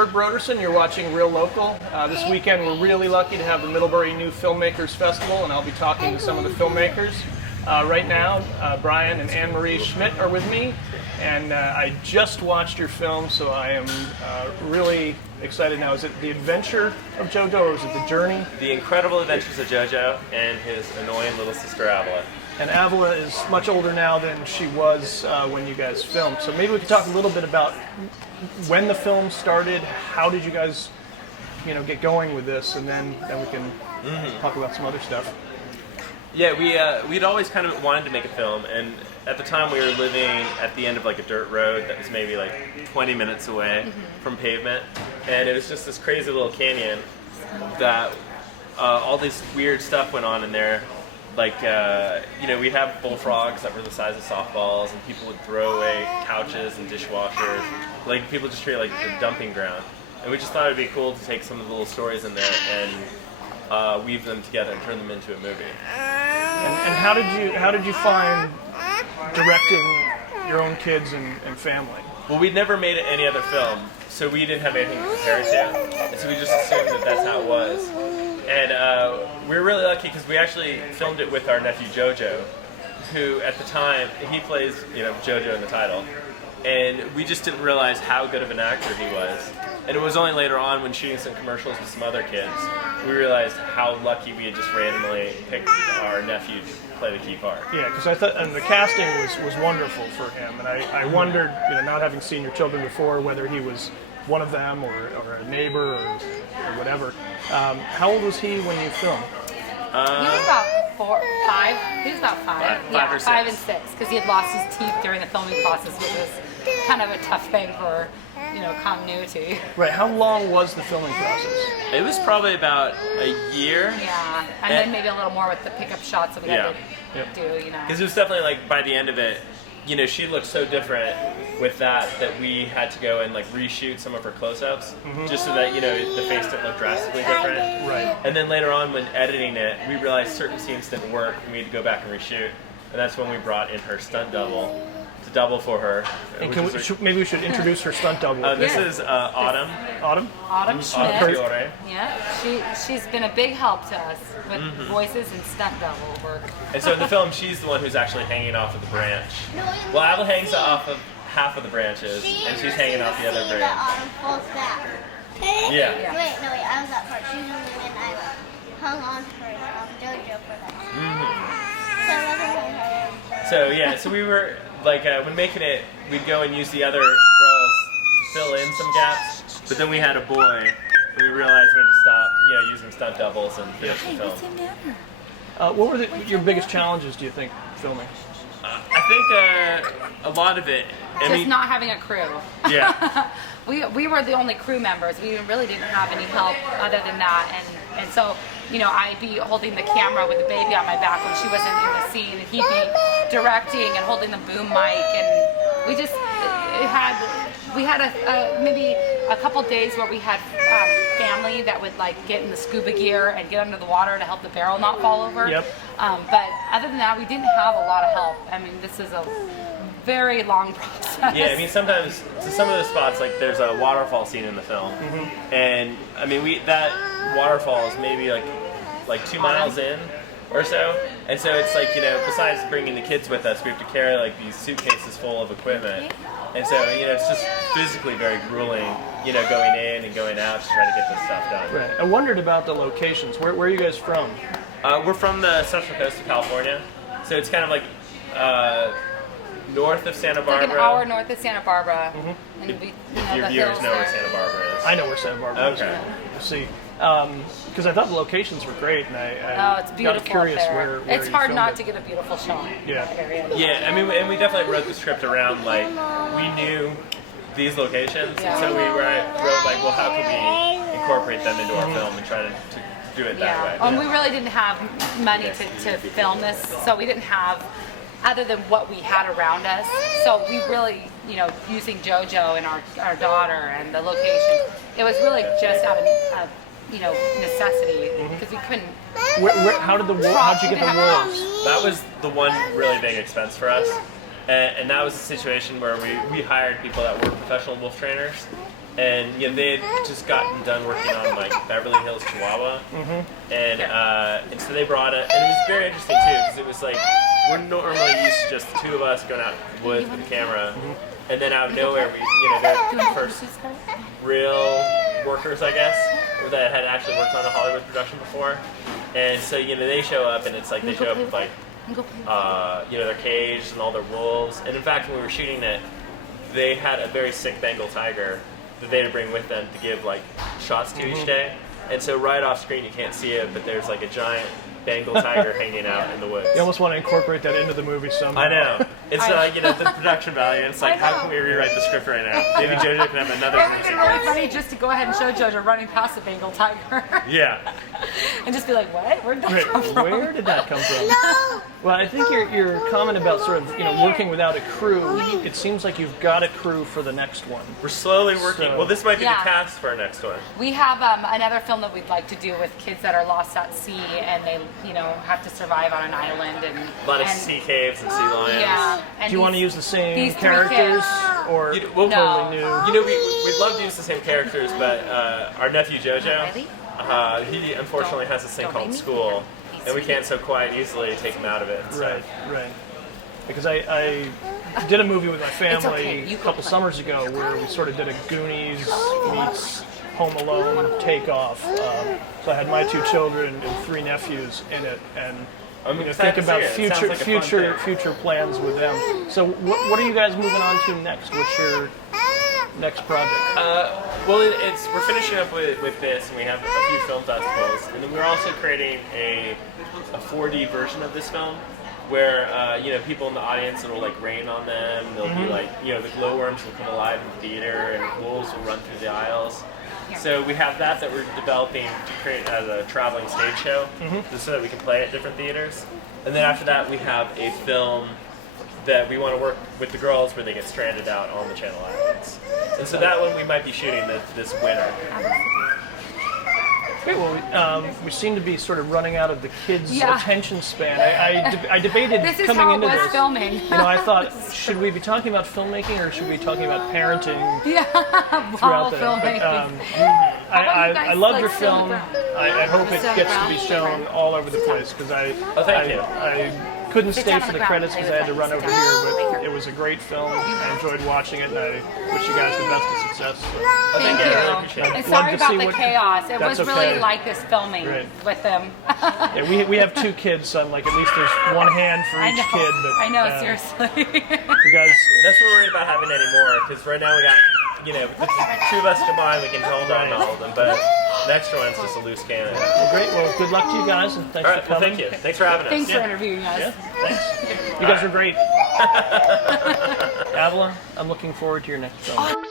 Kurt Broderson. You're watching Real Local. This weekend we're really lucky to have the Middlebury New Filmmakers Festival, and I'll be talking to some of the filmmakers. Right now, Brian and Ann-Marie Schmidt are with me, and I just watched your film, so I am really excited now. Is it The Adventure of Jojo, or is it The Journey? The Incredible Adventures of Jojo and his annoying little sister Avila. And Avila is much older now than she was when you guys filmed. So maybe we could talk a little bit about when the film started. How did you guys, get going with this, and then we can talk about some other stuff. Yeah, we'd always kind of wanted to make a film, and at the time we were living at the end of like a dirt road that was maybe like 20 minutes away from pavement, and it was just this crazy little canyon that all this weird stuff went on in there. Like, we'd have bullfrogs that were the size of softballs, and people would throw away couches and dishwashers. Like, people just treat it like the dumping ground. And we just thought it'd be cool to take some of the little stories in there and weave them together and turn them into a movie. And how did you find directing your own kids and family? Well, we'd never made any other film, so we didn't have anything to compare it to. And so we just assumed that that's how it was. And we were really lucky because we actually filmed it with our nephew Jojo, who at the time, he plays Jojo in the title. And we just didn't realize how good of an actor he was. And it was only later on when shooting some commercials with some other kids, we realized how lucky we had just randomly picked our nephew to play the key part. Yeah, because I thought, and the casting was wonderful for him. And I wondered, not having seen your children before, whether he was one of them or a neighbor or whatever. How old was he when you filmed? He was about 5. He was about 5. Five or 6. 5 and 6, because he had lost his teeth during the filming process, which was kind of a tough thing for, continuity. Right. How long was the filming process? It was probably about a year. Yeah, and then maybe a little more with the pickup shots that we had to do. Because it was definitely like by the end of it, she looked so different with that we had to go and like reshoot some of her close-ups just so that the face didn't look drastically different. Right. And then later on, when editing it, we realized certain scenes didn't work, and we had to go back and reshoot. And that's when we brought in her stunt double to double for her. And maybe we should introduce her stunt double. This is Autumn. Autumn Schmidt. Fiore. Yeah, she's been a big help to us with voices and stunt double work. And so in the film, she's the one who's actually hanging off of the branch. Well, Avila hangs off of half of the branches, and she's hanging off the other branch. Autumn falls back. Yeah. Wait, I was that part. She was the one I hung on to her Jojo for that. So we were like, when making it, we'd go and use the other girls to fill in some gaps, but then we had a boy, and we realized we had to stop, using stunt doubles and finish the film. What were your biggest challenges, do you think, filming? I think a lot of it. Not having a crew. Yeah. we were the only crew members. We really didn't have any help other than that, and so I'd be holding the camera with the baby on my back when she wasn't in the scene, and he'd be directing and holding the boom mic, and we had maybe a couple days where we had family that would like get in the scuba gear and get under the water to help the barrel not fall over. Yep. But other than that, we didn't have a lot of help. I mean, this is a very long process. Yeah, I mean, sometimes to some of the spots, like there's a waterfall scene in the film, and I mean, that waterfall is maybe like 2 miles in or so, and so it's like besides bringing the kids with us, we have to carry like these suitcases full of equipment, and so it's just physically very grueling, going in and going out to try to get this stuff done. Right. I wondered about the locations. Where are you guys from? We're from the Central Coast of California, so it's kind of like north of Santa Barbara. Like an hour north of Santa Barbara. And Your viewers know where Santa Barbara is. I know where Santa Barbara is. Okay. We'll see. Because I thought the locations were great, and I it's beautiful got curious up there. where it's you hard filmed not it. to get a beautiful shot. Yeah. In that area. Yeah, I mean, and we definitely wrote the script around, like, we knew these locations, and so we wrote, like, well, how can we incorporate them into our film and try to do it that way? And we really didn't have money to film this, so we didn't have, other than what we had around us, so we really, using Jojo and our daughter and the location, it was really just out of necessity, because we couldn't. How'd you get the wolves? That was the one really big expense for us, and that was a situation where we hired people that were professional wolf trainers, and they had just gotten done working on like Beverly Hills, Chihuahua, and so they brought it, and it was very interesting too because it was like we're normally used to just the two of us going out in the woods with the camera, and then out of nowhere they're the first real workers, I guess, that had actually worked on a Hollywood production before, and so they show up and it's like they show up with like their cage and all their wolves, and in fact when we were shooting it, they had a very sick Bengal tiger that they had to bring with them to give like shots to each day. And so right off screen you can't see it, but there's like a giant Bengal tiger hanging out in the woods. You almost want to incorporate that into the movie somehow. I know. It's the production value. It's like, how can we rewrite the script right now? Maybe Jojo can have another It would have been really sequence. funny just to go ahead and show Jojo running past a Bengal tiger. Yeah. And just be like, what? Where did that come from? Where did that come from? Well, I think your comment about sort of working without a crew, it seems like you've got a crew for the next one. We're slowly working. So- Well, this might be the Yeah. cast for our next one. We have another film that we'd like to do with kids that are lost at sea and they, have to survive on an island and A lot of sea caves and sea lions. Yeah. And Do you want to these- use the same these three characters kids. or Well, No. totally new? We'd love to use the same characters, but our nephew Jojo, he unfortunately has this thing Don't called make me school, He's and we sweet. can't so quite easily take him out of it. So. Right. Because I did a movie with my family okay, you a go couple play. summers ago where we sort of did a Goonies meets Home Alone takeoff. So I had my two children and three nephews in it, and I'm think excited to about see it. It sounds like a fun thing. future plans with them. So what are you guys moving on to next? What's your next project? Well, we're finishing up with this, and we have a few film festivals, and then we're also creating a 4D version of this film, where people in the audience, it'll like rain on them. They'll be like the glowworms will come alive in the theater, and wolves will run through the aisles. So we have that we're developing to create as a traveling stage show, just so that we can play at different theaters. And then after that, we have a film that we want to work with the girls where they get stranded out on the Channel Islands. And so that one we might be shooting this winter. Okay, well, we seem to be sort of running out of the kids' Yeah. attention span. I debated This is coming how it into was this. filming. I thought, should we be talking about filmmaking or should we be talking about parenting Yeah, throughout while the filming. But I loved your like, sit on film. the ground? I hope it Sit on gets the to be ground? shown all over the place because thank you. I couldn't Sit stay down for on the the ground. credits because I had to run over Sit here, down. but it was a great film. I enjoyed watching it, and I wish you guys the best of success. So. Thank I really you. appreciate it. And Love sorry to about see the what- chaos. It That's was really okay. like this filming Right. with them. Yeah, we have two kids, so I'm like at least there's one hand for I each know. kid. But I know, seriously. you guys. That's what we're worried about having anymore, because right now we got, the two of us combined, we can hold on to all of them, but the extra one's just a loose cannon. Well, great. Well, good luck to you guys, and thanks All right, for well, coming. thank you. Thanks for having us. Thanks for Yeah. interviewing us. Yeah, thanks. You guys are great. Avila, I'm looking forward to your next film.